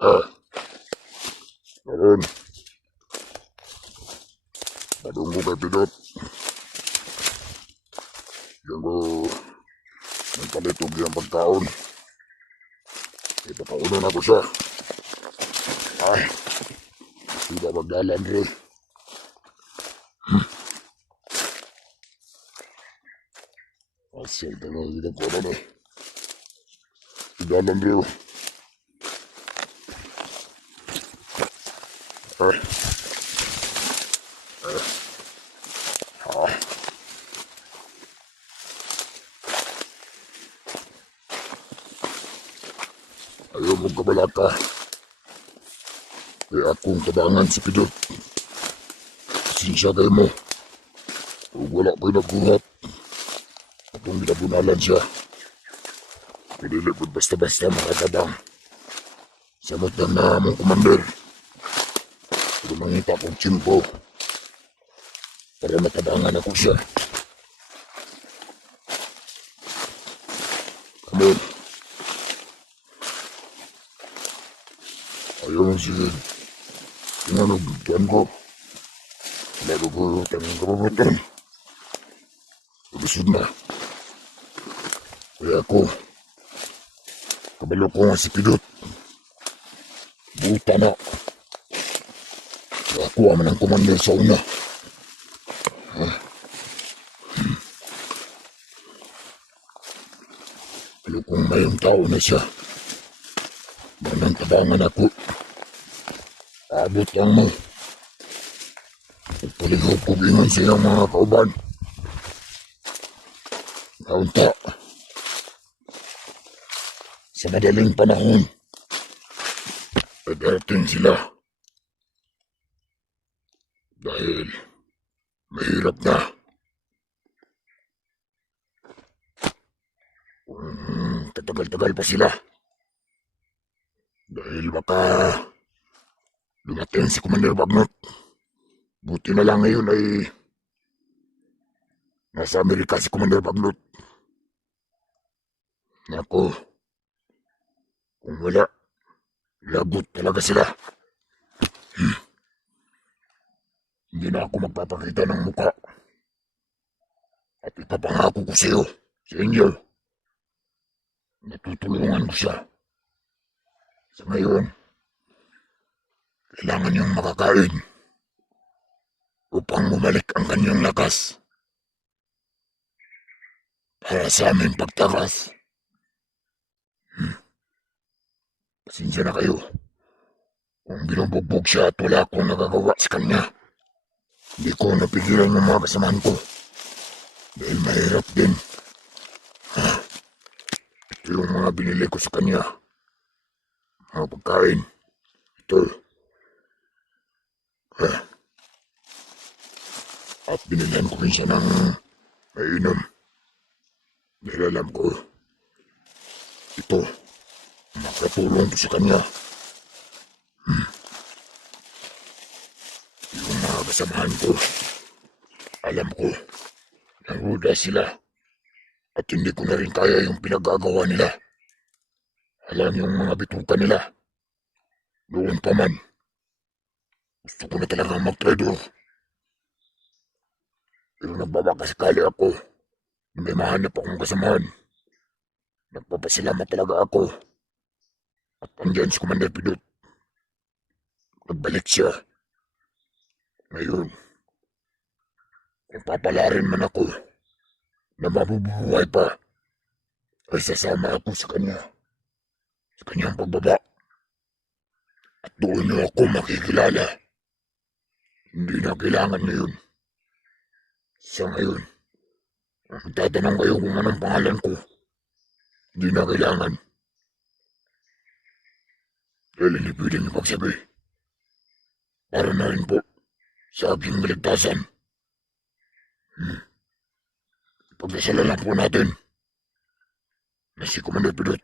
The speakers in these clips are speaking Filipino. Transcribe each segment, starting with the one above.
Ah, ngayon, padunggo kay Pidot. Yan ko, nagpalitog yung pagkaon. Ipapaunan ako siya. Ay, hindi ba magdalan rin? Asal talaga hindi ko na. Magdalan rin. Ay, ah, ayaw mong kabalaka. Kaya akong tabangan si Pidot. Sinsya kayo mo. Kung wala ko'y nagkuhat. Atong ginabunalan siya. Pinili po basta-basta makatabang. Samot lang na among komander. Pero mangita kong tsimpo. Para matabangan ako siya. Amen. Ayaw mo sige. Tinganog tuan ko. Lalo ko tanong kapapatan. Pagusod na. Kaya ako. Kabalo ko nga si Pidot. Buta na. Kaya ako aman ang komander sa una. Pero kung mayong tao na siya. Manang tabangan ako. Abot lang mo. Pagpaligaw-pugingan sa iyong mga kauban. Naunta. Sa madaling panahon. Dadating sila. Dahil mahirap na. Tatagal-tagal pa sila. Dahil baka lumating si Commander Bagnot. Buti na lang ngayon ay nasa Amerika si Commander Bagnot. Naku, kung wala, lagot talaga sila. Hindi na ako magpapakita ng mukha. At ipapangako ko sa iyo, sa inyo, natutulungan ko siya. Sa ngayon, kailangan niyang makakain upang bumalik ang kanyang lakas para sa aming pagtakas. Pasensya na kayo kung binubugbog siya at wala akong nagagawa sa kanya. Hindi ko napigilan yung mga kasamahan ko dahil mahirap din. Ito yung mga binili ko sa kanya. Mga pagkain. Ito. At binilan ko rin siya ng mainom. Dahil alam ko, ito, makatulong to sa kanya. Yung mga kasamahan ko, alam ko, naruda sila. At hindi ko na rin kaya yung pinagagawa nila. Alam yung mga bituka nila. Noon pa man, gusto ko na talagang mag-trader. Pero nagbabakasakali ako na may mahanap akong kasamahan. Nagpapasalamat talaga ako. At andyan si Commander Pidot. Nagbalik siya. Ngayon, kung papalarin man ako na mabubuhay pa, ay sasama ako sa kanya. Sa kanyang pagbaba. At doon niyo ako makikilala. Hindi na kailangan ngayon. Sa ngayon, ang tatanong kayo kung anong pangalan ko. Hindi na kailangan. Dahil hindi pwedeng ipagsabi. Para na rin po sa aking kaligtasan. Pagdasala lang po natin na si Commander Pidot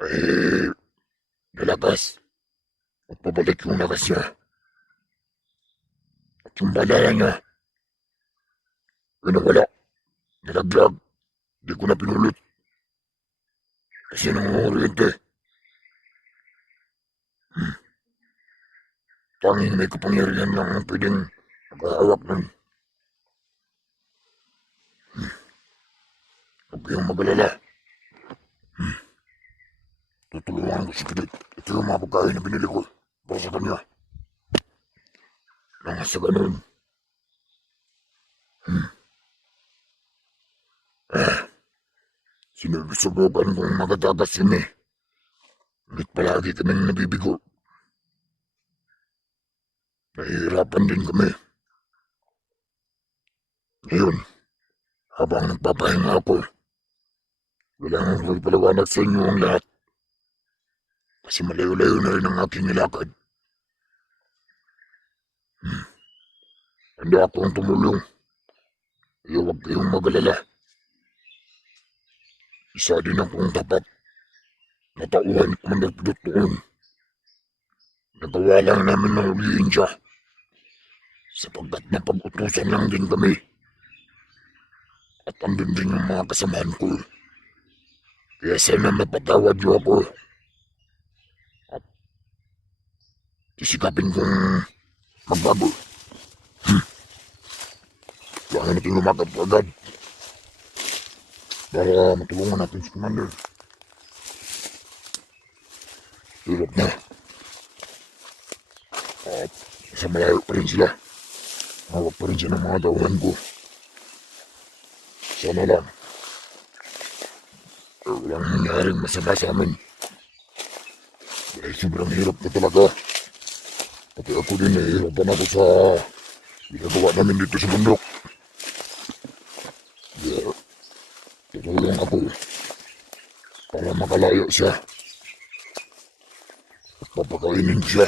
ay nalakas at pabalik yung lakas niya. At yung balaya niya ay nawala, nalaglag, di ko na pinulot. Kasi nang oriente, Tanging may kapangyarihan lang ang pwedeng maghahawak nun. Huwag kayong magalala. Tutulungan ko si Pidot. Ito yung mga pagkain na binili ko para sa kanya. Nang sa ganun, sinusubukan kong magatagas yun eh. Ngunit palagi kaming nabibigo. Nahihirapan din kami. Ngayon, habang nagpapahinga ako, kailangan ko ipaliwanag sa inyo ang lahat. Kasi malayo-layo na rin ang aking nilakad. Handa akong tumulong. Kaya huwag kayong magalala. Isa din akong tapat na tauhan ni Commander Pidot noon. Nagawa lang namin na huliin siya. Sapagkat napag-utusan lang din kami. At andun din yung mga kasamahan ko. Kaya sana mapatawad niyo ako. At isikapin kong magbago. Kaya natin lumakad agad. Para matulungan natin si Commander. Hirap na. At sa malayo pa rin sila. Hawak pa rin siya ng mga tauhan ko. Sana lang. Walang nangyaring masama sa amin. Dahil sobrang hirap na talaga. Pati ako din nahihirapan ako sa ginagawa namin dito sa bundok. Kaya tutulong ako para makalayo siya. At papakainin siya.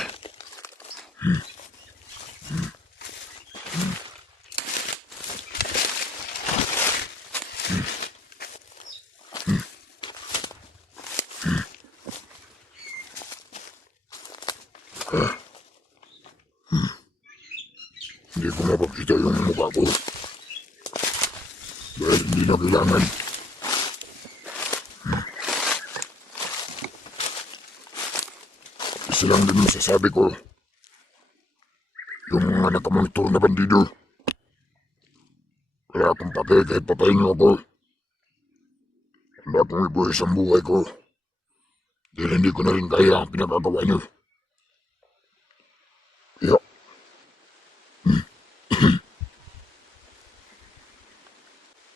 Hindi ko mapakita yung mukha ko. Dahil hindi na kailangan. Isa lang din masasabi ko. Yung mga nakamonitor na bandido. Wala akong pake kahit patayin niyo ako. Handa akong ibuhis ang buhay ko. Dahil hindi ko na rin kaya ang pinagagawa niyo. Kaya,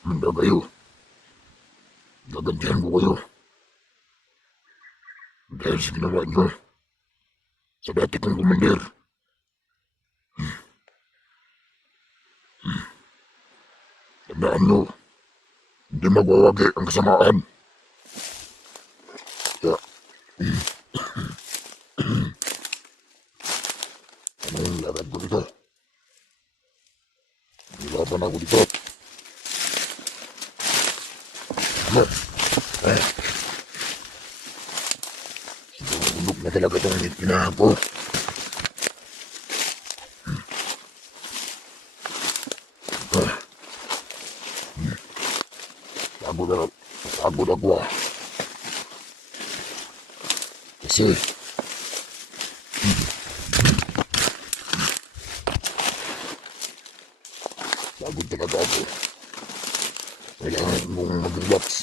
handa kayo. Gagantihan ko kayo. Dahil sa ginawa niyo. Sa dati kong commander. Tandaan nyo, hindi magwawagi ang kasamaan. Kaya, ano yung lakad ko dito? Nilaban ako dito. Ano? Sinulog na talaga itong pinahan ko. Pagod ako ah. Kasi, pagod talaga ako. Kailangan mong mag-relax.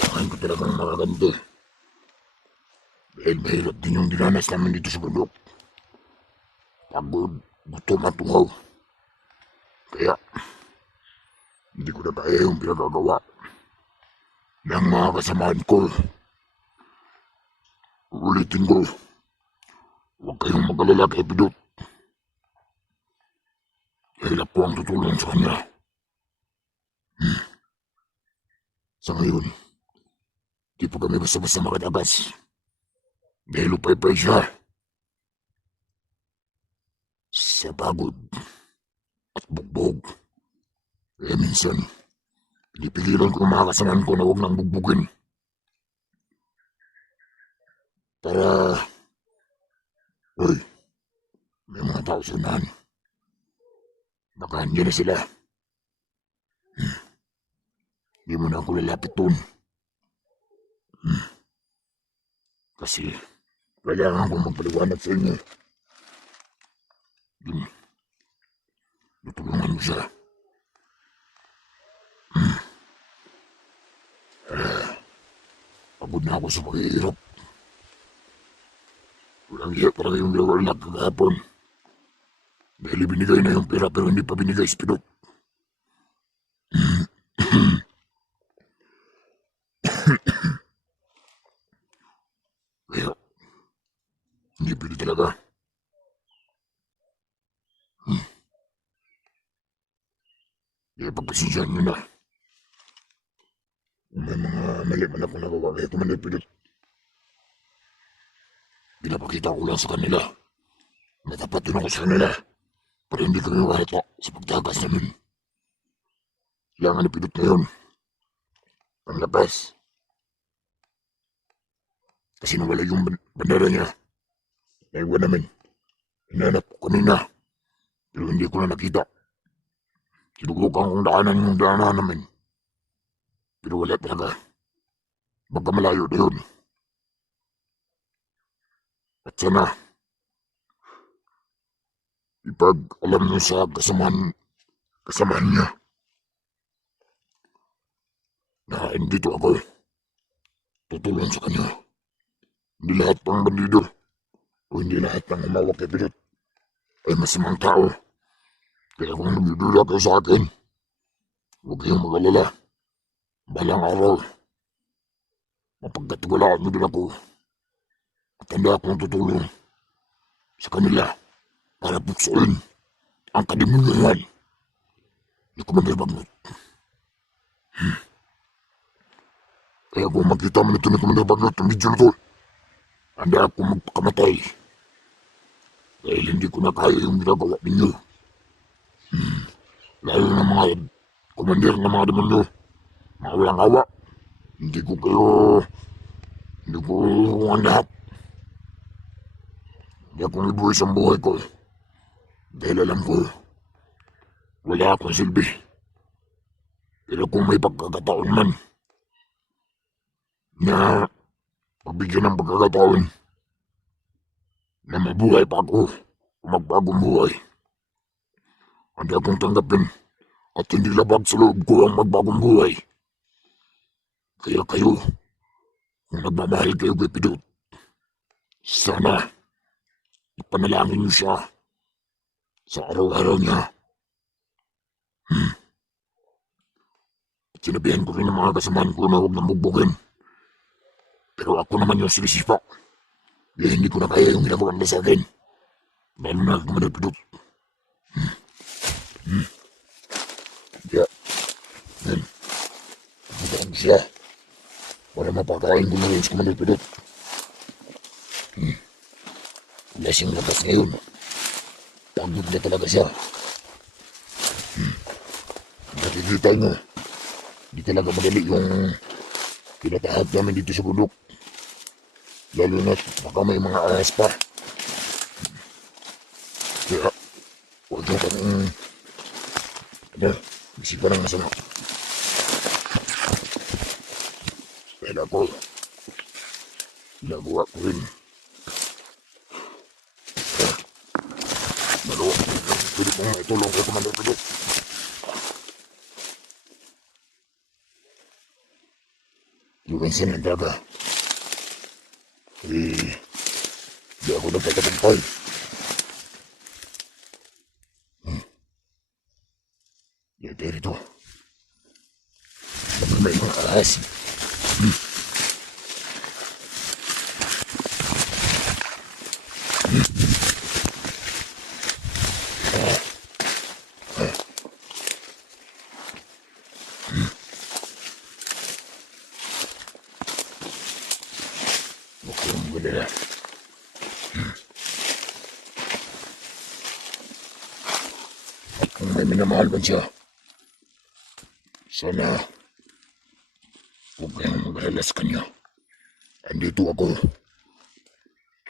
Bakain ko talagang makaganti. Dahil mahirap din yung dinanas namin dito sa bundok. Pagod, gutom at tungaw. Kaya, hindi ko na kaya yung pinagagawa ng mga kasamahan ko. Ulitin ko, huwag kayong mag-alala kay Pidot. Dahil ako ang tutulong sa kanya. Sa ngayon, di pa kami basta-basta makatagas. Dahil upay-pay siya. Sa pagod at bugbog. Kaya minsan, pinipigilan ko ang mga kasamahan ko na huwag nang bugbugin. Para, uy, may mga tao sa unahan. Baka nandiyan na sila. Di mo na ako lalapit doon. Kasi kailangan kong magpaliwanag sa inyo. Tutulungan mo siya. Pagod na ako sa paghihirap. Walang hiya talaga yung gawal na kagahapon. Dahil ibinigay na yung pera pero hindi pa binigay si Pidot. Kaya, hindi pwede talaga. Kaya pagpasensyahan nyo na. Kung may mga mali man akong nagawa kaya Commander Pidot. Pinapakita ko lang sa kanila. Matapat din ako sa kanila. Pero hindi kami wahata sa pagtagas namin. Kailangan ni Pidot ngayon. Ang labas. Kasi nawala yung bandera niya. Naiwan namin. Hinanap ko kanina. Pero hindi ko na nakita. Sinubukan kong daanan yung daanan namin. Pero wala talaga. Baka malayo na yun. At sana, ipag-alam nyo sa kasamahan niya na dito ako tutulong sa kanya. Hindi lahat pang bandido o hindi lahat ng humawak kay Pidot ay masamang tao. Kaya kung nagdudula kayo sa akin, huwag kayong mag-alala. Balang araw, mapagkatiwalaan niyo din ako at handa akong tutulong sa kanila para buksuin ang kadimuyan ni Commander Bagnot. Kaya kung makita mo nito ni Commander Bagnot ang video na to, handa akong magpakamatay dahil hindi ko na kaya yung ginagawa ninyo. Lalo na mga commander ng mga demonyo, mga walang awa. Hindi ko hanap. Hindi akong ibuhay sa buhay ko dahil alam ko wala akong silbi. Pero kung may pagkakataon man na pagbigyan ng pagkakataon na mabuhay pa ako o magbagong buhay, handa akong tanggapin at hindi labag sa loob ko ang magbagong buhay. Kaya kayo, kung nagmamahal kayo kay Pidot, sana ipanalangin niyo siya sa araw-araw niya. At sinabihan ko rin ng mga kasamahan ko na huwag nang bugbugin. Pero ako naman yung sinisipa. Kaya hindi ko na kaya yung ginagawa nila sa akin. Lalo na Commander Pidot. Kaya, bukaan ko siya para mapakain ko na rin si Commander Pidot. Lasing labas ngayon. Pagod na talaga siya. Nakikita nyo, di talaga madali yung pinatahak namin dito sa bundok. Lalo na baka may mga ahas pa. Kaya, huwag nyo kang isipan ng masama. Dahil ako, ginagawa ko rin. Dalawa, pwede kong itulong kay Commander Pidot. Yung minsan ng daga, di ako nagkatagumpay. Yan tayo rito. Baka may mga ahas. Nila. At kung may minamahal man siya, sana huwag kayong mag-alala sa kanya. Andito ako.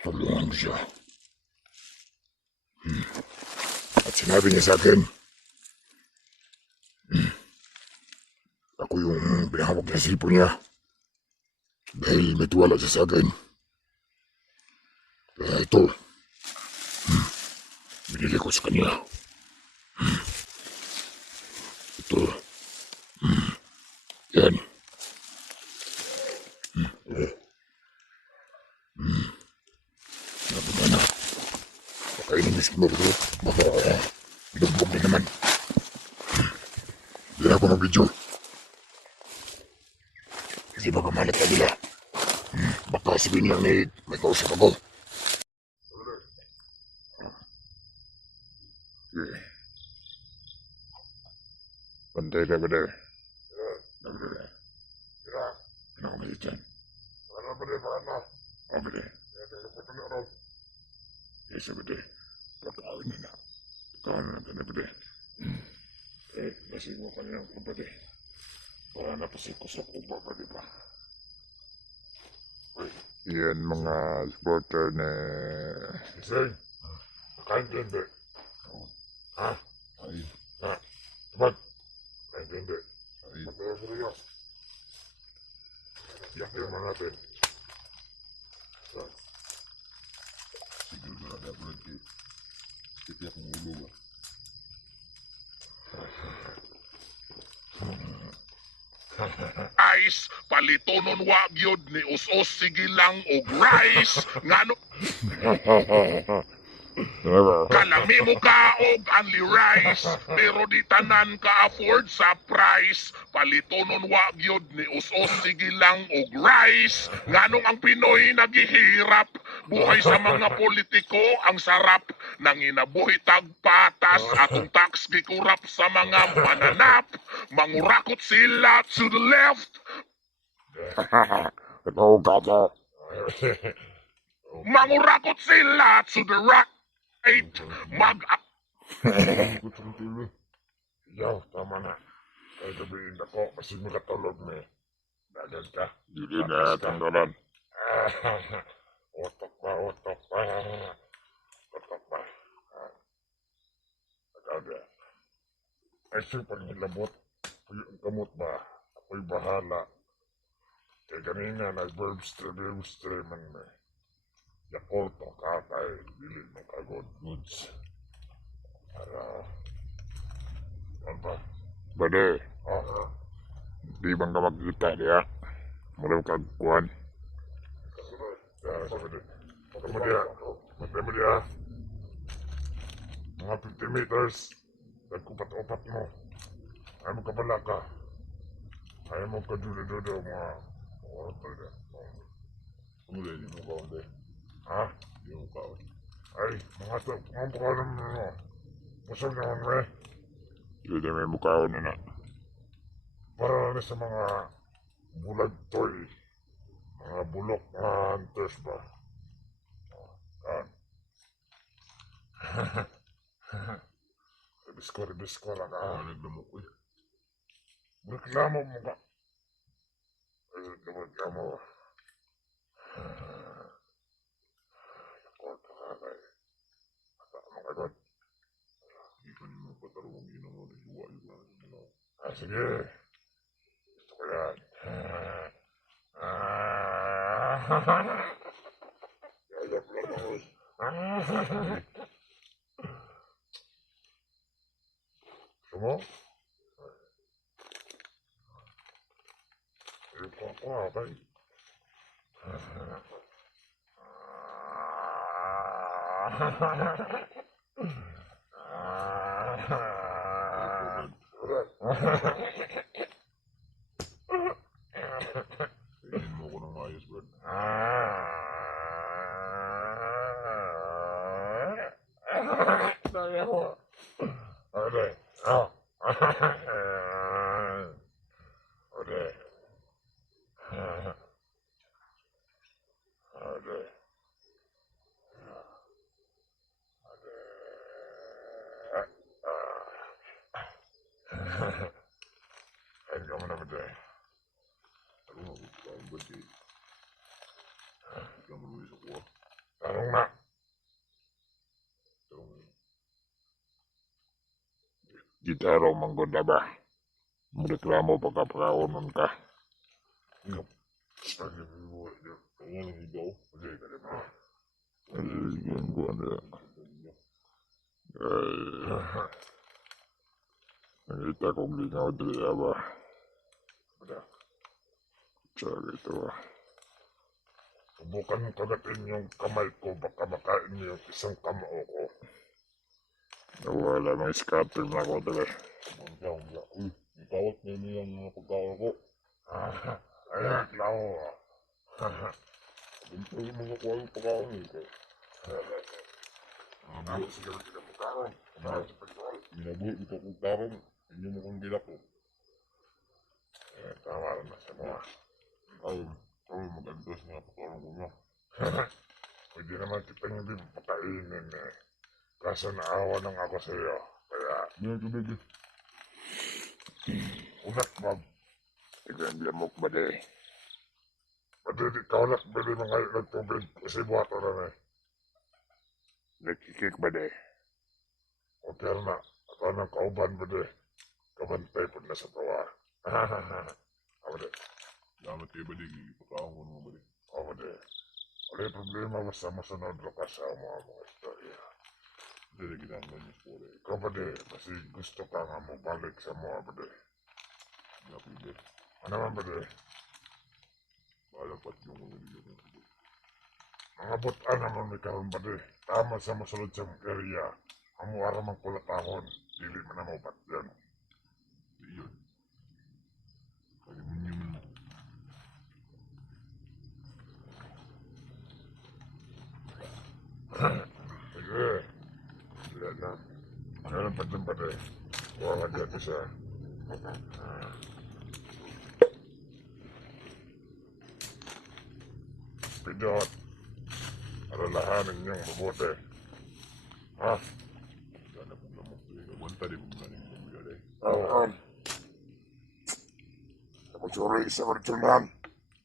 Tulungan ko siya. At sinabi niya sa akin, ako yung pinahawak na cellphone niya. Dahil may tiwala siya sa akin. Kaya ito, binili ko sa kanya. Ito, yan. Napunta na. Baka inimis ko na ito. Baka binugbog na naman. Hindi na ako ng video. Kasi baka malit na nila. Baka sabihin lang may kausap ako. Yeah. Bantay ka ba there? Nagdala. Pinakamalit yan. Ano ba de? Paano? O ba de? Yes, ba de? Pagkawin na na. Pagkawin na natin ba de? Lasing mo kanina ko ba de? Para napasik ko sa kuba ba de ba? Yan mga supporter na... Lasing! Nakaintindi. Ha? Ay. Ha? Sabag! Nakaintindi. Ay. Mataya sa riyo. Iyak naman natin. Siguro na ada berhenti. Setiap mulu. Rice, palitonon wa gyud ni us-us sige lang og rice ngano kalami mo ka og only rice pero di tanan ka afford sa price palitonon wa gyud ni us-us sige lang og rice nganong ang Pinoy naghihirap buhay sa mga politiko ang sarap nanginabuhi tagpatas atong tax gikurap sa mga mananap mangurakot sila to the left Ikaw ka ka. mangurakot sila to the right mag Yaw, tama na. Kaya gabihin ako kasi makatulog na eh. Dagan ka. Hindi na tanggalan. Otok pa, otok pa. Otok pa. Nagada. Ay, sir, pag nilabot, ang kamot ba? Ako'y bahala. Kaya kanina, nag-verb stream man may. Yakult o katay, dili mo kagod goods. Para, ano ba? Bade, di bang ka magkita niya? Mula kagkuhan. Kasunod. Sabi mo diya. Mga 50 meters. Nagkupat-upat mo. Ayaw mo kabala ka. Ayaw mo kadulo-dulo mga oras talaga. Mula di mo kaon de. Ha? Di mo kaon. Ay, mga pangkaon naman mo. Pusog naman mo eh. Hindi may mukhaon na na. Para na sa mga bulag toy. Mga bulok na hunters ba? Yan. Rebisko lang ka. Nagdamok ko eh. Reklamo mo ka. Ay, reklamo. Yakot ka kay. Ata mo kagod. Hindi ka naman patarong ginang mo. Nagluwa yung mga. Sige. Gusto ko yan. Yayap lang ako eh. Gusto mo? Ayun ko okay. Tingin mo ko ng ayos, Brad. Daya mo. Ode. Oh. Ode. Ode. Ayun ka mo naman dahil. Ano mo, ang bati. Ikaw mo naman sa kuha. Tanong na. Tanong na. Gitaro manggoda ba? Mereklamo pagkapakaunon ka. Sabi mo, kaya nang ikaw, hindi ka rin mo. Ay, ko ano yan. Ay, nakita kong lingaw dili ba? Sabi ito ba? Subukan kagatin yung kamay ko, baka makain niyo yung isang kamao ko. Nawala ng scatter na ako dali. Uy, itawat na niyo yung mga pagkaon ko. Ayan, lao. Ito yung mga kuha yung pagkaon nito. Ako siguro kita pagkaon. Minabuhi ito kong tarong, hindi mo kong gilako. Tama na sa mga. Ay, mag-andos nga pagkaon ko na. Pwede naman kita hindi pakainin eh. Kaso naawa nang ako sa iyo. Kaya... Baby. Unak, Bob. Tignan lamok ba de? Pwede di kaunak ba de mga nagtubig kasi buhato na eh. Nagkikik ba de? O na, ako nang kauban ba de? Kabantay po na sa tawa. Ako de. Salamat kayo ba de? Pagkaon ko naman ba de? Ako de. Wala problema basta masunod lo ka sa mga istorya. Hindi ginagawa niyo po de. Ikaw ba de? Kasi gusto ka nga mo balik sa mga ba de? Hindi de. Ano man ba de? Malapat yung mga nilyo. Mga butaan naman may karoon ba de? Tama sa masulod sa area. Ang muara mang kulatahon. Dili man na mabat yan. Iyon. Kalimun nyo man. Sige. Wala na. Meron pa din ba de? Wala dyan isa. Pidot. Alalahanin niyong mabuti. Ha? Sana kung lamok ito yung nagwanta di kung galing kong bigay. Oo. Ako suri isa ko rin lang.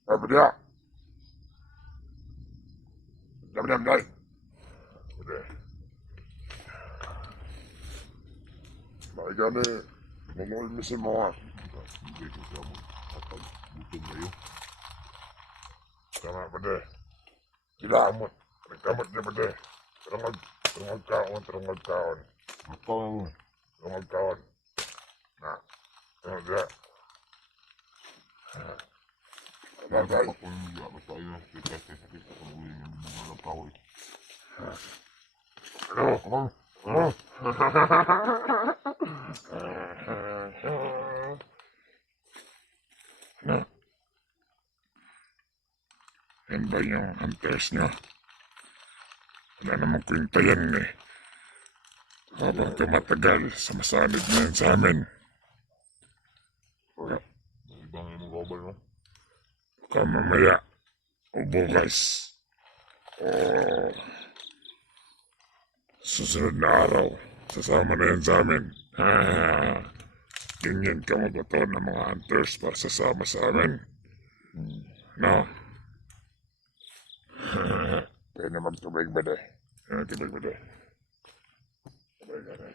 Ay, pwede ya. Dam-dam, day. Pwede. Maiga ni, nanoy misin mo ha. Hindi ko siya mo kapag gutom na yun. Tama, pwede. Sila amot. Nagkamot niya pwede. Terungag kaon. Terungag kaon. Na. Terungag niya. Bagay. Ako yung mga basta yun. Sakit ako ng uling yung mga kahoy. Ano? Yan ba yung hunters nyo? Wala namang kwintayan eh. Habang tumatagal, sumasanid na yan sa amin. Ibang yung robot mo? Baka mamaya, o bukas, o susunod na araw, sasama na yan sa amin. Ganyan ka mabato ng mga hunters para sasama sa amin. No? Kaya naman tubig ba de? Tubig ba de? Tubig ba de?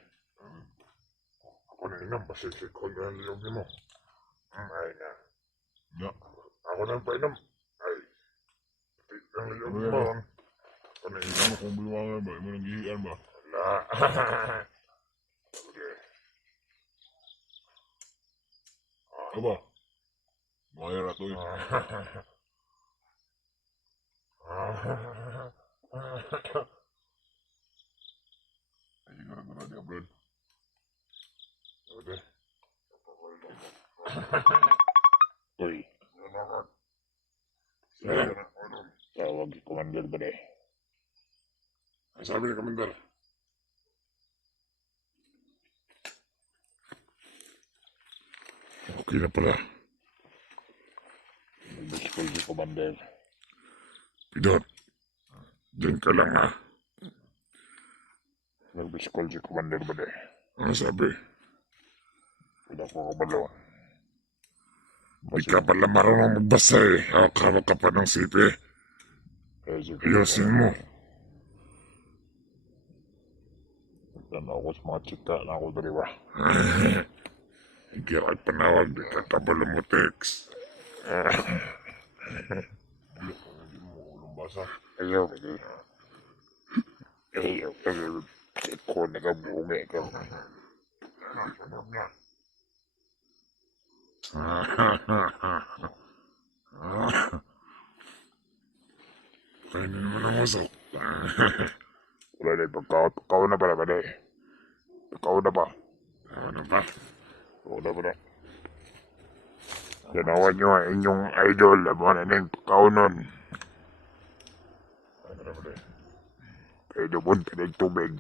Ako na inam, pasisik ko na liyog mo. Ay na. No. Ako na painom. Ay. Pati ang liyog mo. Ako na inam. Kung biwangan ba? Mo nang gihian ba? Wala. Okay. Ano ba? Maya na to yun. Ay, siguro di abroad. Oke. Uy. Tawag si Commander ba de? Ang sabi ni Commander? Okay na pala. Nag-school si Commander. Pidot, diyan ka lang ha. Nag-school si Commander ba de? Ano sabi? Pidot ko kabalo. Di ka pala marunong magbasa eh. Hawak-hawak ka pa ng sipi. Ayusin mo. Yan ako sa mga chika na ako dali ba. Hindi ay panawag, di ka tabalo mo text. Hindi mo ulong basa. Ayaw, ayaw, iko nagabungi ka. Sunod na. Kainin mo ng usok. Wala na pagkaw na pala ba na eh. Pagkaw na pa. Ano ba? Pagkaw na pa na. Ganawan nyo ang inyong idol. Amo na na yung pagkaw nun. Ano na ba na eh. Kaya namunta na yung tubig.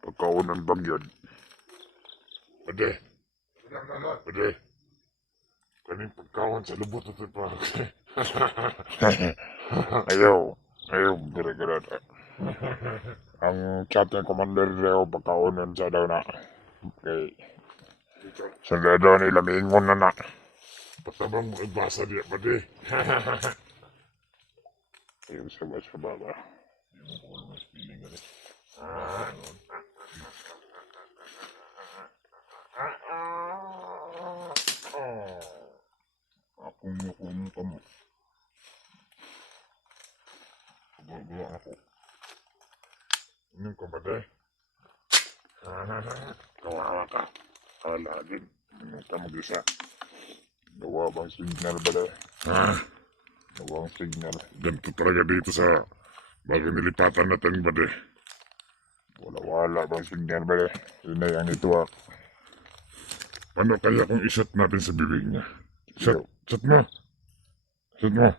Pagkaw nun bang yun. Pwede. Pwede. Kaning pagkawan sa lubot ito pa. Ayaw. Ayaw. Gara-gara na. Ang chat ng commander daw pagkaw nun sa daw na. Okay. Sundalo nila mingon na na. Patabang mo ibasa niya, pwede. Ayaw sa baba. Ako ka mo. Sabagawa ako. Inom ka, pwede. Kawawa ka. Kala din. Ano ka mag-isa? Gawa bang signal ba na? Gawa ang signal. Ganito talaga dito sa bagong nilipatan natin, pwede. Wala bang signal ba na? Yun na yung network. Paano kaya kung isat natin sa bibig niya? Shot mo. Shot mo.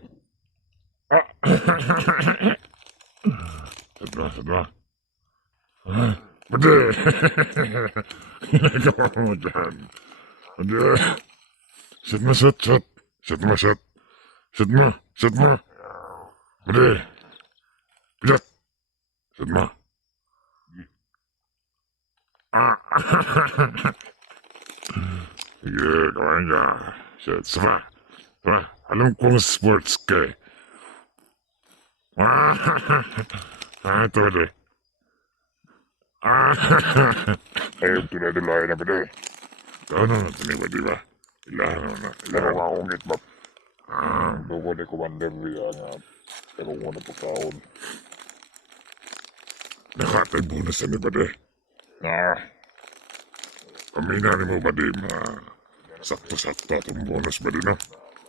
Shot mo. Pwede. Ginagawa mo dyan. Pwede. Shot mo. Shot mo. Pwede. Pilat. Shot mo. Sige, kawain ka. Shit, sama. Alam kong sports ka eh. Ito ulit. Ayaw tinadulayan na ba na? Ikaw na natin iba, di ba? Ilahan na. Pero makungit ba? Doon ko ni commander niya nga. Pero ko na pagkaon. Nakatay bonus na ba di? Paminanin mo ba di sakto-sakto atong bonus ba di no?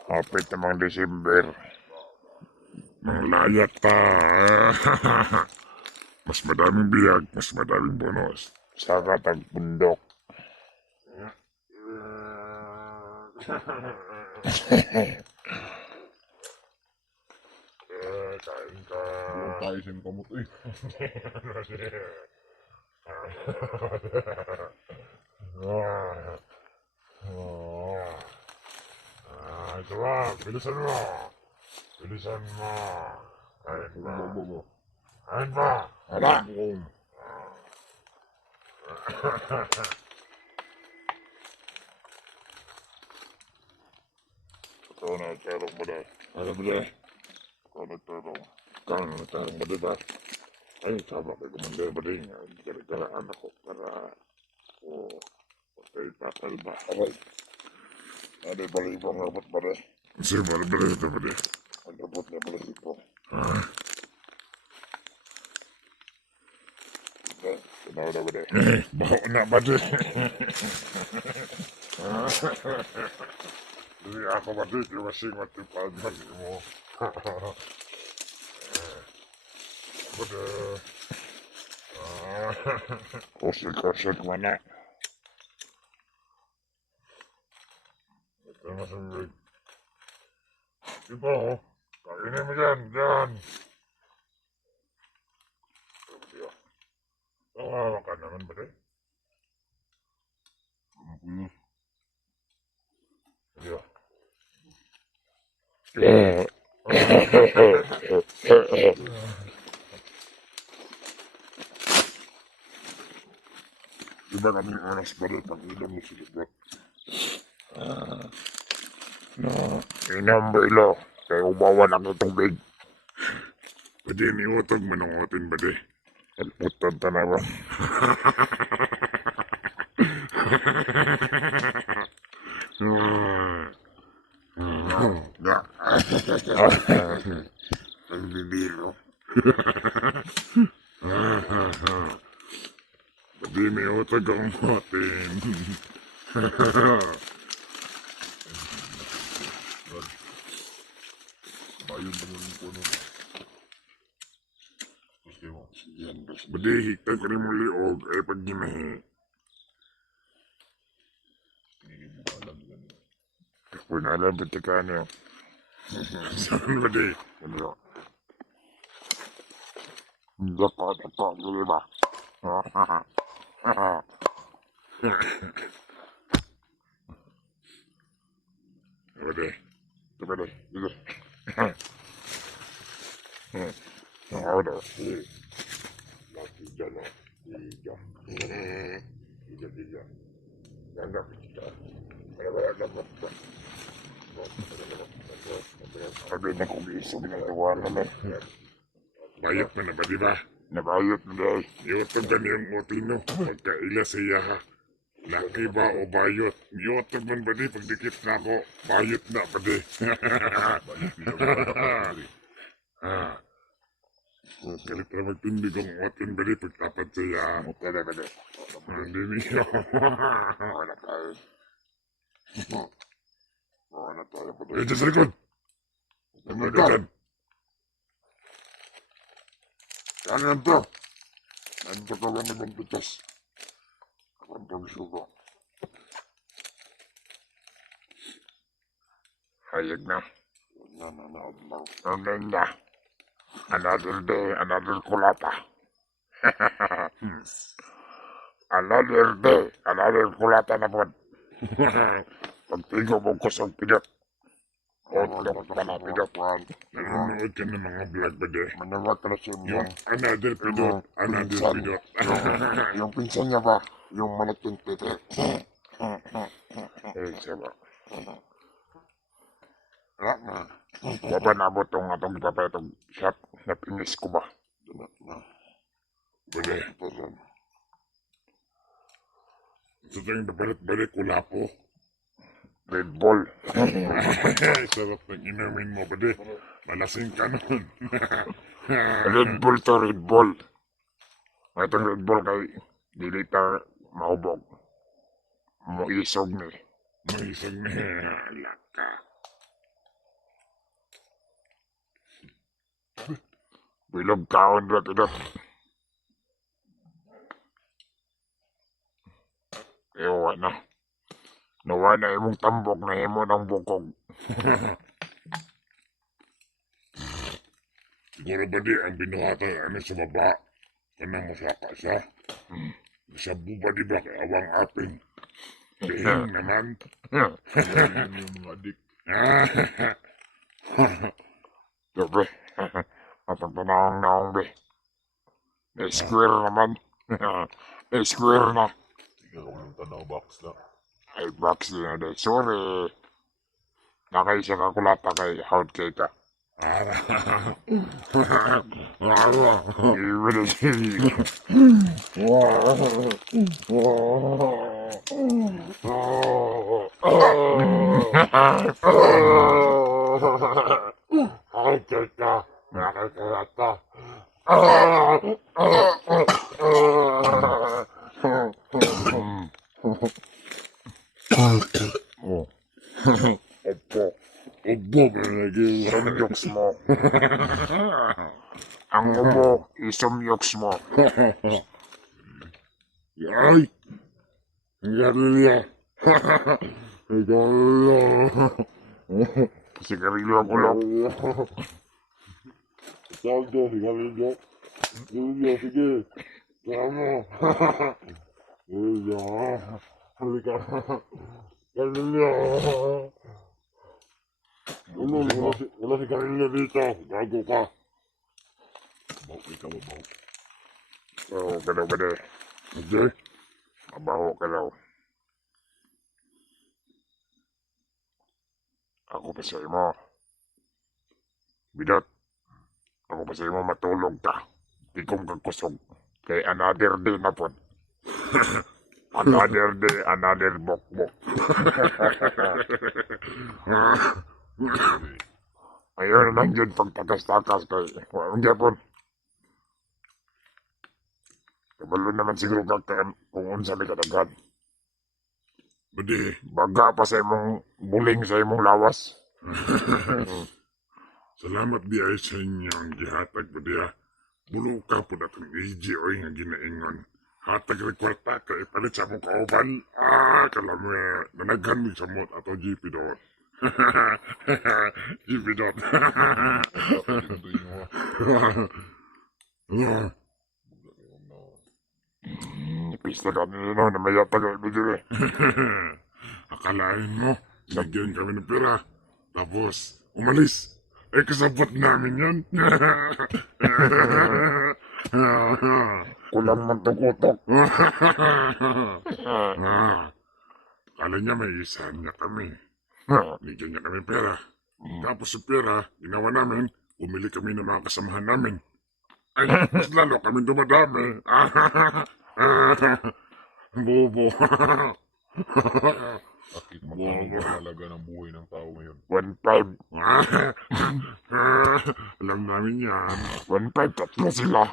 Hapit namang December. Mang layat pa. Mas madaming biyag, mas madaming bonus. Saka tagpundok. Kain ka. Yung tayo sinkamot eh. Ito ba? Bilisan mo. Kain ba? Kain ba? Hala! Ikaw na tarong mo na. Ano ba di? Ikaw na tarong. Ikaw na natarang ba di ba? Ay, tama kay Commander ba di nga? Gala-galaan ako para patay takal ba? Aray. Ano yung balibong rabot ba na? Sige, balik ito ba di? Ang rabot na balibong. Tinaw na ba na? Baho na ba di? Hindi ako ba di? Kiwasing matipad ba di mo? Ba di? Kusik mo na. Ito na sa bibig. Ito ako. Kainin mo dyan. Kawawa ka naman ba di? Sige. Diba kaming oras ba di? Pag-ilam mo sila bro. Inom bilo. Kaya umawan ang tubig. Pwede niutog manungutin ba di? Kalputan Kanta na ba? Ang bibiro. Pati may utag ang matin. Bayon naman po nun. Pati higtag ka rin mo liog ay pag gimahi. Ako na alam pati ka niyo. Saan ba di? Ano? Hindi ko, hindi ba? Pwede. Pwede. Sige. Ahora sí. La silla no. Silla. Silla, silla. Anda, silla. Sabi na kong isog na tawanan eh. Bayot na na ba, di ba? Nabayot na dahil. Iutog ka niyong utino. Pagkaila siya ha. Laki ba o bayot? Iutog man ba di? Pagdikit na ako, bayot na ba di? Kalit na magtindig ang utin ba di? Pagtapat siya. Mutya na ba di? Hindi niyo. Wala tayo. Wala tayo pa doon. Diyan sa likod! Nagdagan! Ano yan to? Nandito ka lang naman pitas. Kapantang suko. Hayag na. Ano na? Another day, another kulata. Another day, another kulata naman. Pagtigo mo ko sa pinat. Otlok ka na pinat. Nanonood ka ng mga vlog ba de? Manawag ka na siya yung another pinot. Another pinot. Yung pinsan niya ba? Yung malaking tete. Eh, siya ba? Wala na. Baba nabot tong atong ipapayatong shot. Napinis ko ba? Bade. Sa tayong babalit-balik wala po. Red Bull. Sarap ng inumin mo, bade. Malasing ka nun. Red Bull to Red Bull. Itong Red Bull kay dilita mahubog. Maisog ni. Maisog ni. Laka. Bilog kaon ba ito? Ewa na. Nawa na imong tambok na imo ng bukog. Siguro ba di ang binuhatan ano sa baba? Kanang masaka siya. Nasabu ba di ba kay awang aping? Dihing naman. Yan yung mga adik. Dobre. Atang panahong-nahong be. May square naman. May square na. Ikaw yung tanaw box na. Ay, box din na day. Sorry. Nakaisa ka kulata kay hard cake ka. Iwala siya. Hard cake ka. Nakakalata. Oh. Opo. Opo ba lagi? Isumyoks mo. Ang ubo, isumyoks mo. Ay! Ang garilya. Ang garilya. Sigarilyo ako lang. Saldo, sigarilyo. Sigarilyo, sige. Tama. Sigarilyo. Halika. Sigarilyo. Wala sigarilyo dito. Gago ka. Baw, ikaw baw. Oo, kalaw ba de? Okay? Mabaho kalaw. Ako pa sa imo. Bidot. Ako pa sa imo matulog ka. Tikom kang kusog. Kay another day na po. Another day, another bokbok. Ayun lang yun pagtakas-takas kay walang Japon. Kabalo naman siguro kakaan kung unsa may kadaghan. Badi, Baga pa sa imong buling sa imong lawas. salamat di ay sa inyong gihatag badi ha. Bulo ka po natong EJ o nga ginaingon. Hatag rin kwarta ka ipalit sa mong kauban. Kalame, nanaghan mo sa mot ato GP doon. GP doon. Pista ka nila na may yatag ay bigil eh. Akalain mo, lagyan kami ng pera. Tapos, umalis. Eh, kasabot namin yan. Kulang man tukutok. Akala niya may isahan niya kami. Bigyan niya kami pera. Tapos sa pera, ginawa namin, umili kami ng mga kasamahan namin. Ay, mas lalo kami dumadami. Bobo. Bakit magkano ba talaga ng buhay ng tao ngayon? 1.5. Alam namin yan. 1.5 tatlo sila.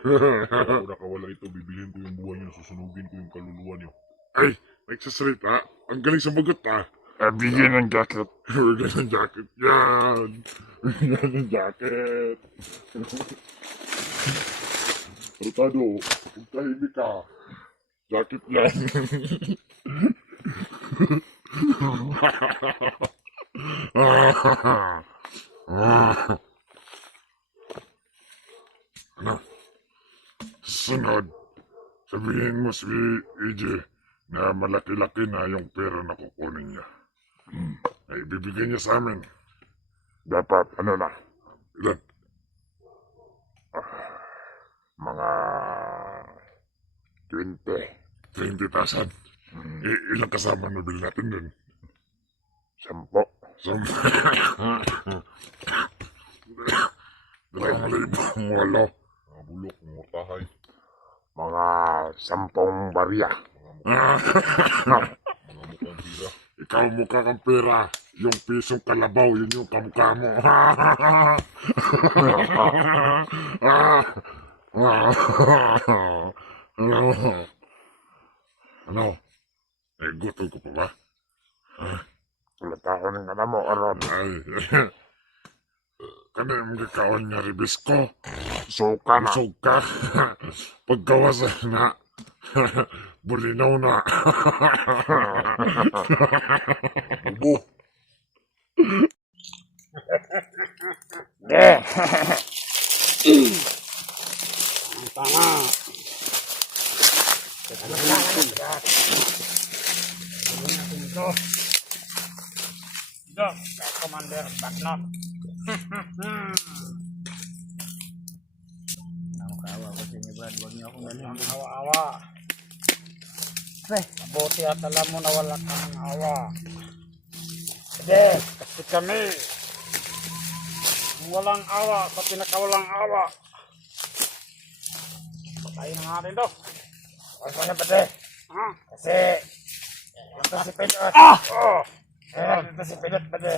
Kaya ako nakawala ito, bibilhin ko yung buhay niyo, susunugin ko yung kaluluwa niyo. Ay, nagsasalita. Ang galing sa bagot ah. Bigyan ng jacket. Bigyan ng jacket. Yan. Bigyan ng jacket. Rotado, kung tahimik ka. Jacket lang. Ano? Sunod, sabihin mo si EJ na malaki-laki na yung pera na kukunin niya. Ay, ibibigay niya sa amin. Dapat, ano na, Ilan? mga 20. 20,000. Ilang kasama na bill natin dun? 10. Dalawang libong walo. Mga bulok, mga mortahay, Mga 10 barya. mga mukhang pira. Ikaw mukha kang pera. Yung pisong kalabaw, yun yung kamukha mo. Ano? Eh, gutom ko pa ba? Ulit ako ng alam mo, Aron. Ay, kanang gikaon nga ribisco. Suka na. Busog ka. Pagkawas na. Bulinaw na. Bubo! Ito, Commander Backnot. Nakakawa ko sa inyo, Brad. Huwag niyo akong galing. Awa-awa. Mabuti at alam mo na wala kang awa. Sige, kasi kami. Ang walang awa sa pinakawalang awa. Patayin na natin to. Huwag mo na pati. Ha? Kasi, ito si Pedot. Oh! Ito si Pedot pati.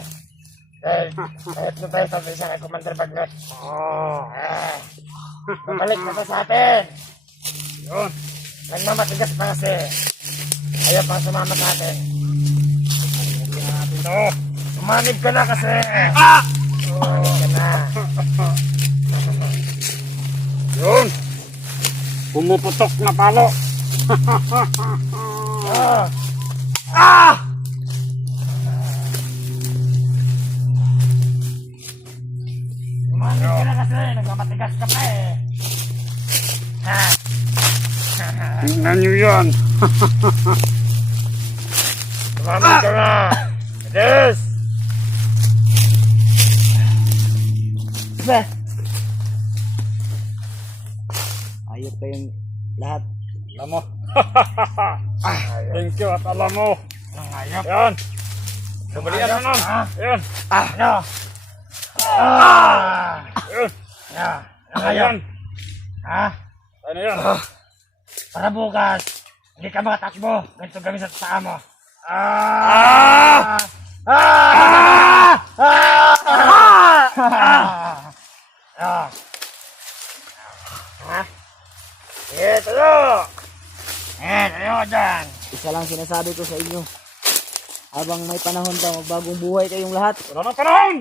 Ito tayo sa isa kay Commander Bagnot. Oh! Babalik na to sa atin. Yun. Nagmamatigas pa kasi. Ayaw pang sumama sa atin. Tingnan natin to. Umanib ka na kasi. Umanib ka na. Yun. Pumuputok na palo. Umanib ka na kasi. Nagmamatigas ka pa eh. Tingnan nyo yan. Umanib ka na. Yes! Ayop kayong lahat. Alam mo. Thank you at alam mo. Ayop. Yan. Kabalian na nun. Yan. Ano? Yan. Ayop. Ayan. Ha? Ano yan? Para bukas, hindi ka makatakbo. Ganito kami sa paa mo. Ah! Ah! Ah! Ha? Sige, tayo! Tayo ka dyan! Isa lang sinasabi ko sa inyo. Habang may panahon pa, magbagong buhay kayong lahat. Wala nang panahon!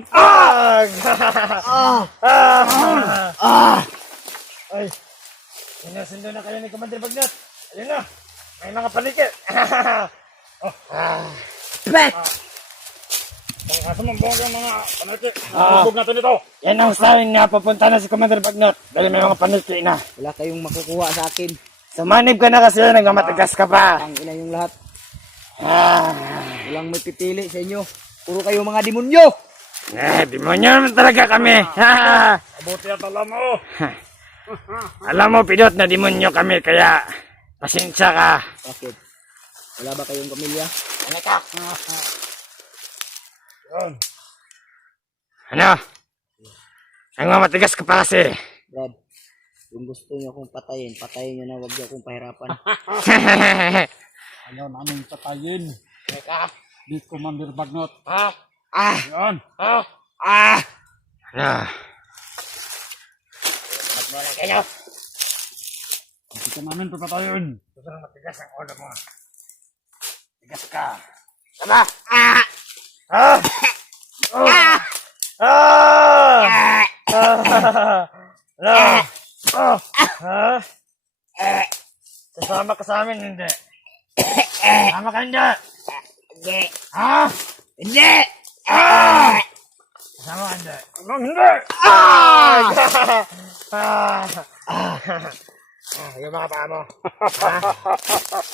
Ay! Sinusundo na kayo ni Commander Bagnat. Ayun na! May mga paniki! Pek! Ang kasumambong yung mga paniki. Nalubog natin ito. Yan ang sign na papunta na si Commander Bagnat. Dahil may mga paniki na. Wala kayong makukuha sa akin. Sumanib ka na kasi nagmamatigas ka pa. Ang ina yung lahat. Ah! Walang may pipili sa inyo. Puro kayo mga demonyo. Demonyo naman talaga kami. Mabuti at alam mo. Alam mo, Pidot, na demonyo kami, kaya pasensya ka. Bakit? Wala ba kayong pamilya? Ano ka? Yan. Ano? Nagmamatigas ka pa kasi. Brad, kung gusto niyo akong patayin, patayin niyo na, huwag niyo akong pahirapan. Ayaw namin patayin. Di Commander Bagnot. Ah! Yan. Ah! Ah! Ano? Ba't mo lang kayo? Hindi ka namin papatayin. Gusto nang matigas ang ulo mo. Tigas ka. Tama! Ah! Ah! Oh! Ah! Ah! Ah! Ah! Ah! Sasama ka sa amin, hindi. Sasama ka, hindi. Hindi. Ha? Hindi! Ah! Sasama ka, hindi. Hindi! Ah! Ah! Ah! Yung mga paa mo. Ha?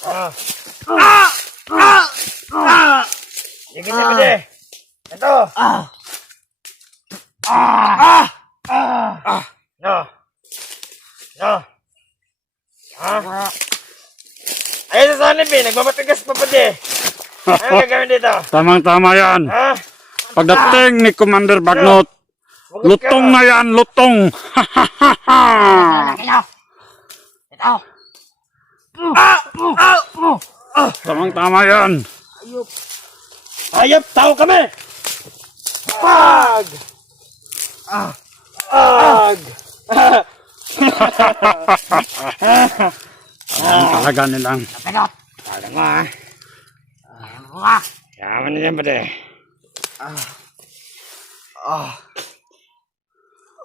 Ah! Ah! Ah! Ah! Sige na, pwede. Ito. Ah! Ah! Ah! Ah! No. No. Ha? Ayun sa sanib eh. Nagmamatigas pa pwede. Ano gagawin dito? Tamang-tama yan. Ha? Pagdating ni Commander Bagnot, lutong na yan, lutong. Ito. Ito. Ah! Ah! Ah! Tamang-tama yan. Ayop, tao kami! Pag! Ah! Pag! Alam talaga nilang. Tagot! Alam mo ha? Alam mo ka? Yaman na yan ba de?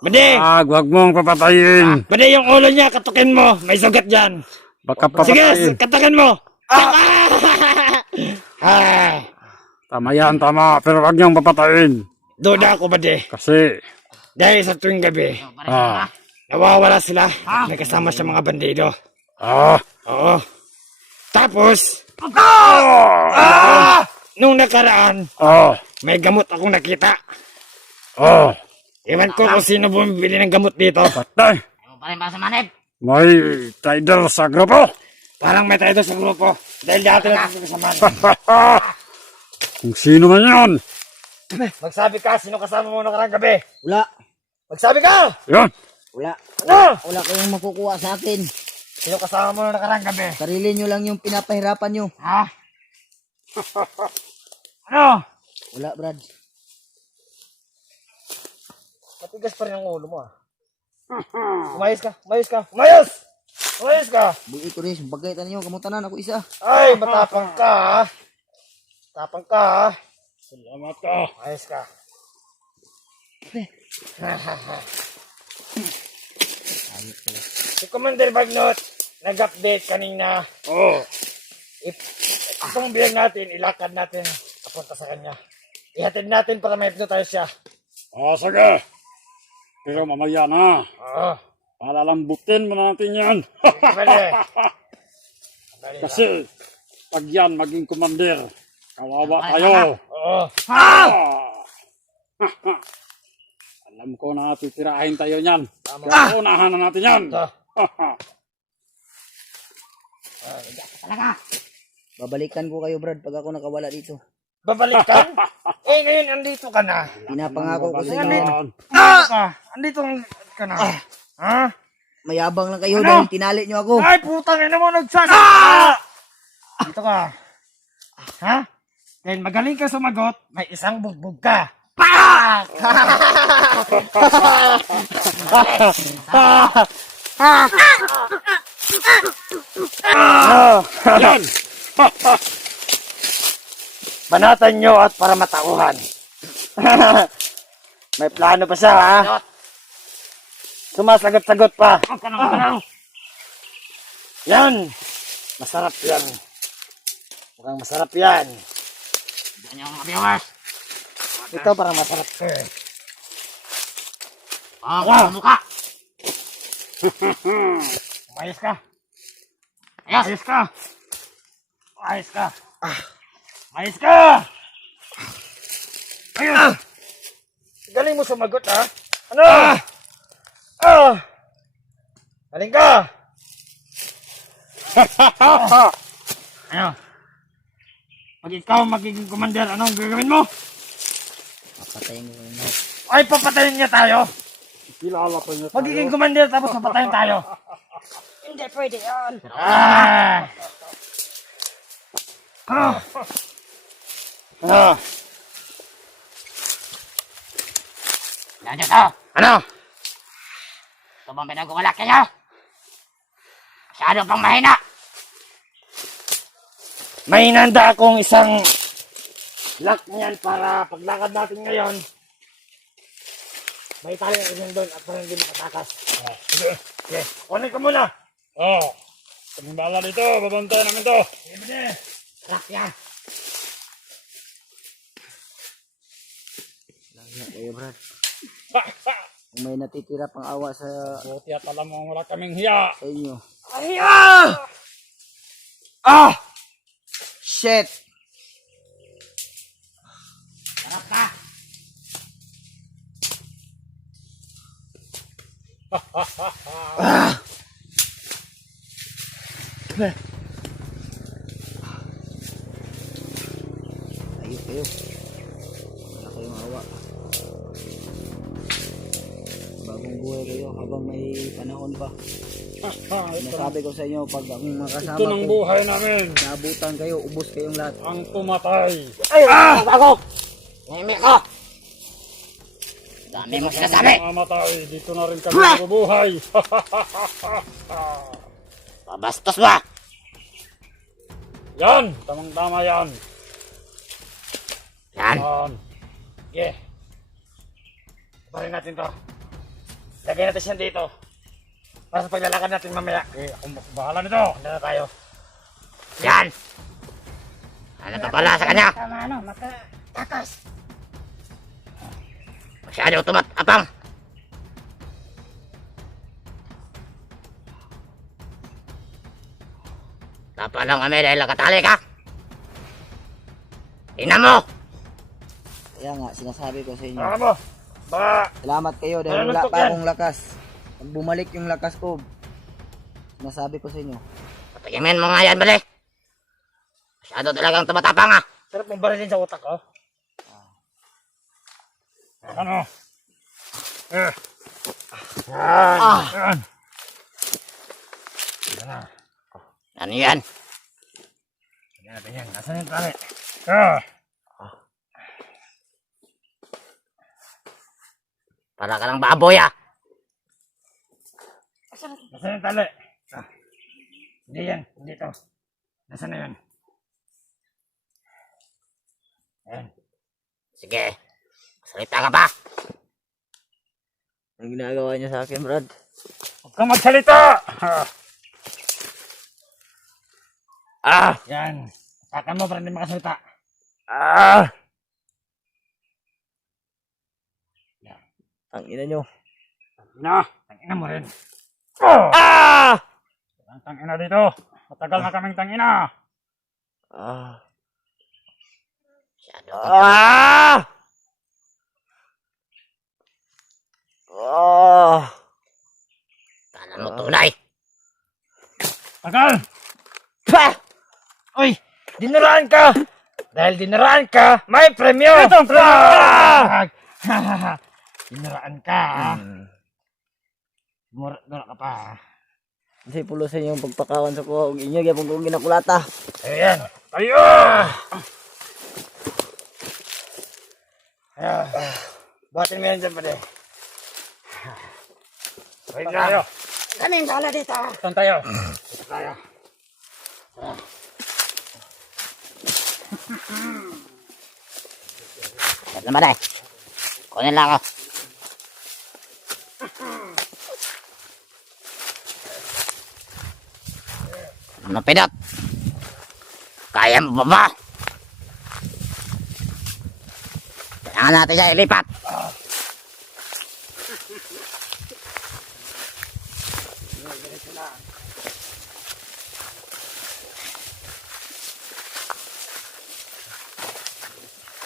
Bade! Wag mong papatayin. Bade yung ulo niya, katukin mo. May sugat dyan. Baka Sige, papatayin. katakan mo! Ah! Tama yan, tama. Pero wag niyong papatayin. Duda ako bade. Kasi, Dahil sa tuwing gabi, nawawala sila. May kasama siya mga bandido. Oo. Tapos, nung nakaraan, may gamot akong nakita. Iwan ko kung sino bumibili ng gamot dito. patay. May trader sa grupo. Parang may tayo sa grupo. Dahil dati natin kasamaan. Kung sino man yun. Magsabi ka, sino kasama mo nakarang gabi? Wala. Magsabi ka! Yan. Wala. Ano? Wala kayong makukuha sa akin. Sino kasama mo nakarang gabi? Sarili nyo lang yung pinapahirapan nyo. Ha? Ano? Wala, Brad. Matigas pa rin ang ulo mo ah. Umayos ka, umayos ka, umayos! Umayos ka! Bugi ko rin, bagay nyo, kamutanan ako isa. Ay, matapang ka ha. Tapang ka ha. Salamat ka. Ayos ka. Si Commander Bagnot, nag-update kanina. Itong biyag natin, ilakad natin papunta sa kanya. Ihatid natin para ma-hypnotize siya. Sige. Pero mamaya na. Oo. Palalambutin mo natin yan. Bale. Kasi, pag yan maging commander, kawawa tayo. Oo. Alam ko na titirahin tayo niyan. Tama. Unahan na natin yan. Ito. Babalikan ko kayo, Brad, pag ako nakawala dito. Babalikan? Ngayon, andito ka na. Pinapangako ko sa inyo. Andito ka. Andito ka na. Ha? mayabang lang kayo Ano? dahil tinali nyo ako. Ay, putang ina mo, nagsasaka! Dito ka. Ha? Dahil magaling ka sumagot, may isang bugbog ka. Pak! Yan! Banatan nyo at para matauhan. May plano pa siya, ha? Sumasagot-sagot pa. Yan! Masarap yan. Mukhang masarap yan. Ito parang masarap ka eh. Mukha! Umayos ka. Ayos ka. Ayos ka. Ayos ka. Ayos. Galing mo sumagot, ha? Ano? Galing ka. Ano? Pag ikaw magiging commander, anong gagawin mo? Papatayin ko yun. Ay, papatayin niya tayo. Kilala pa niya Magiging commander tapos papatayin tayo. Hindi pwede yan. Ah! Ah! Ah! Nandiyo to. Ano? Ito bang pinagkumalaki nyo? Masyado pang mahina. May inanda akong isang lock niyan para paglakad natin ngayon. May tali na rin doon at parang hindi makatakas. Sige, sige. Kunin ko muna. Oh, kaming bala dito, babantayan namin to. Sige, lock yan. Lagi kayo, Brad. Kung may natitira pang awa sa Buti at alam mo wala kaming hiya. inyo. Ay, ah! Ah! Shit! Sarap ka. Ayos kayo. Wala kayong awa. Bagong buhay kayo habang may panahon pa. Sinasabi ko sa inyo, pag akong makasama Ito ng ko, buhay namin. nabutan kayo, ubos kayong lahat. Ang pumatay. Ay, ako. Nahimik ko. Dami mo sinasabi. Mamatay, dito na rin kami mabubuhay. Pabastos ba? Yan, tamang-tama yan. Yan. Yan. Yeah. Parin natin to. Lagay natin siya dito. Para sa paglalakad natin mamaya. Eh, ako bahala nito. Ano na tayo? Yan. Ano pa pala sa kanya? Tama ano, makatakas. Masyado tumatapang. Tapa lang kami dahil nakatali ka. Tingnan mo. Kaya nga, sinasabi ko sa inyo. Ano mo? Baka Salamat kayo dahil Ano wala nuntok pa yan? akong lakas. Pag bumalik yung lakas ko, sinasabi ko sa inyo. Patikimin mo nga yan, bali. Masyado talagang tumatapang ah. sarap mong barilin sa utak ko. Ano? Yan. Ano yan? Tignan natin yan. Nasaan yung tali? Para ka lang baboy ah. Nasaan yung tali? Hindi yan. Hindi to. Nasaan na yan? Ayan. Sige. Salita ka pa. Ang ginagawa niya sa akin, Brad. Huwag kang magsalita! Yan. Takan mo para hindi makasalita. Ang ina nyo. Ina! Tangina mo rin. Ang tangina dito. Matagal na kaming tangina. Masyado ka. Kala mo tunay. Tagal! Pa! Uy! Dinuraan ka! Dahil dinuraan ka, may premyo! Itong premyo! Dinuraan ka, ha? Mura ka pa. Kasi pulo sa inyong pagpakawan sa kuha. Huwag inyo, kaya kung ginakulata. Ayan. Tayo! Buhatin mo yan dyan, pare. Wait lang. Kaming bala dito. Saan tayo? Dito tayo. Ito naman eh. Kunin lang ako. Ano pinot? Kaya mo ba ba? Kailangan natin siya ilipat.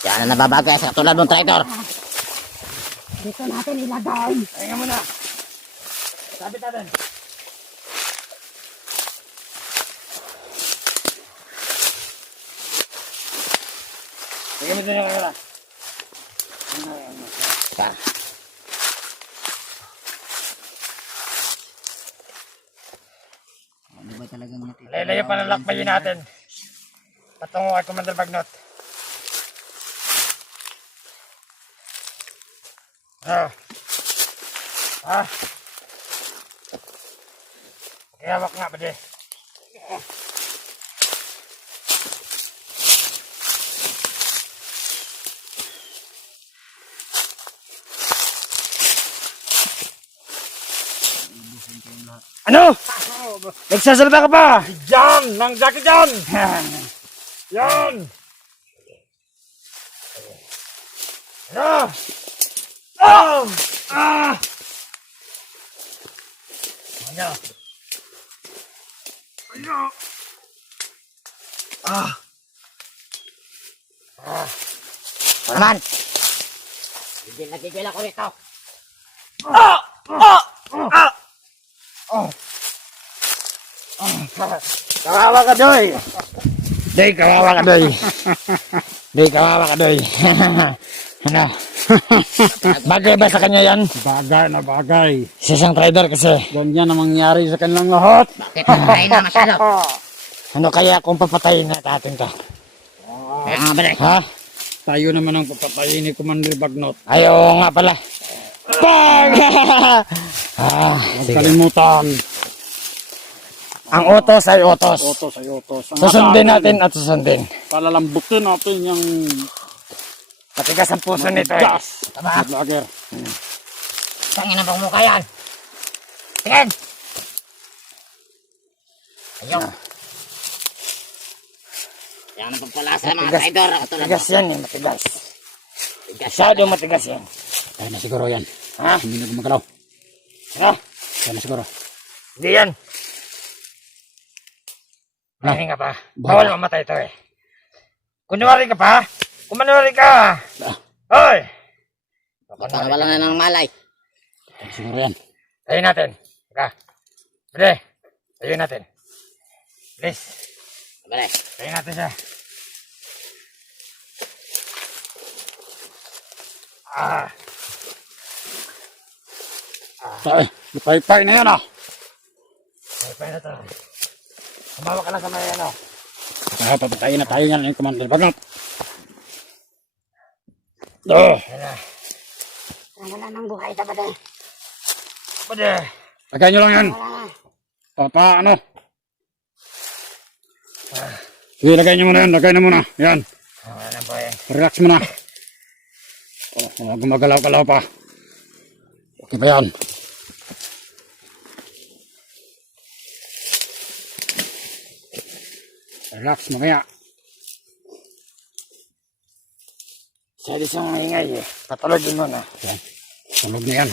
Yan ang nababagay sa tulad mong traitor. Dito natin ilagay. Kaya mo na. Sabit natin. Sige mo din yung kamera. Yan. Ano ba talagang natitira? Lalayo pa ng lakbayin natin. Patungo kay Commander Bagnot. Kaya hawak nga ba di? Ano? Nagsasalita ka ba? Diyan! Nang jacket dyan! Yan! Ano? Oh! Ah! Ano? Ano? Ah! Ano naman? Hindi nagigil ako rito. Kawawa ka, Doy! Doy, kawawa ka, Doy! Doy, kawawa ka, Doy! Ano? Bagay ba sa kanya yan? Bagay na bagay. Isa siyang trader kasi. Ganyan ang mangyari sa kanilang lahat. Bakit patay na masyado? Ano kaya kung papatayin na natin to? Kaya nga ba rin? Ha? Tayo naman ang papatayin ni Commander Bagnot. Ayaw nga pala. Pag! Huwag sige. kalimutan. Ang utos ay utos. Otos ay otos. Ang Susundin hatakin, natin at susundin. Palalambutin natin yung Matigas ang puso nito eh. gas. Tama. Vlogger. Tangin na bang mukha yan? Tingin! Ayaw. Yan ang pagpalasa ng mga Matigas. traidor. Katulad Matigas yan eh, matigas. Masyado matigas yan. Tayo na siguro yan. Ha? Hindi na gumagalaw. Ha? Tayo na siguro. Hindi yan. Mahinga pa. Bawal mamatay ito eh. Kunwari ka pa? Kumanwari ka! Hoy! Wala na ng malay. Tayo na siguro yan. Tayo natin. Teka. Pwede. Tayo natin. Please. Bale. Tayo natin siya. Tayo. Lupay-pay na yan ah. Tayo na ito. Kumawa ka lang sa mga ano. Kaya papatayin na tayo yan ni Commander Bagnot. Oh. Yan na. Wala nang buhay dapat eh. Pwede. Lagay nyo lang yan. Wala. Papa, ano? Sige, lagay nyo muna yan. Lagay na muna. Yan. Wala na po yan. Relax muna. Oh, gumagalaw-galaw pa. Okay ba yan? Relax, mamaya. Sali siyang maingay eh. Patulogin mo na. Yan. Tulog na yan.